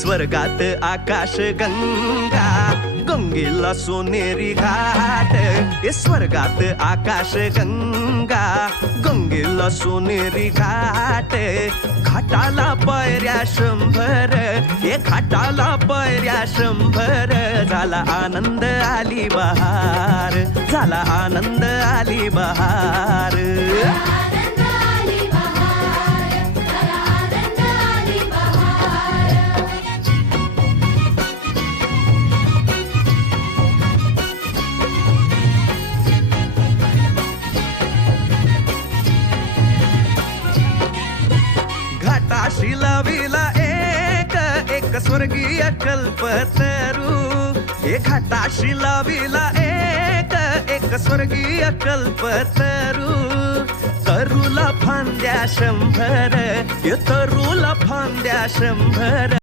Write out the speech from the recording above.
स्वर्गात आकाश गंगा, गंगेला सोनेरी घाट. स्वर्गात आकाश गंगा, गंगेला सोनेरी घाट. घाटाला पायऱ्या 100, घाटाला पायऱ्या 100. झाला आनंद आली बहार, झाला आनंद आली बहार. घाटाशी लाविला एक स्वर्गीय कल्पतरू. घाटाशी लाविला एक स्वर्गीय कल्पतरू. तरूला फांद्या 100, तरूला फांद्या 100.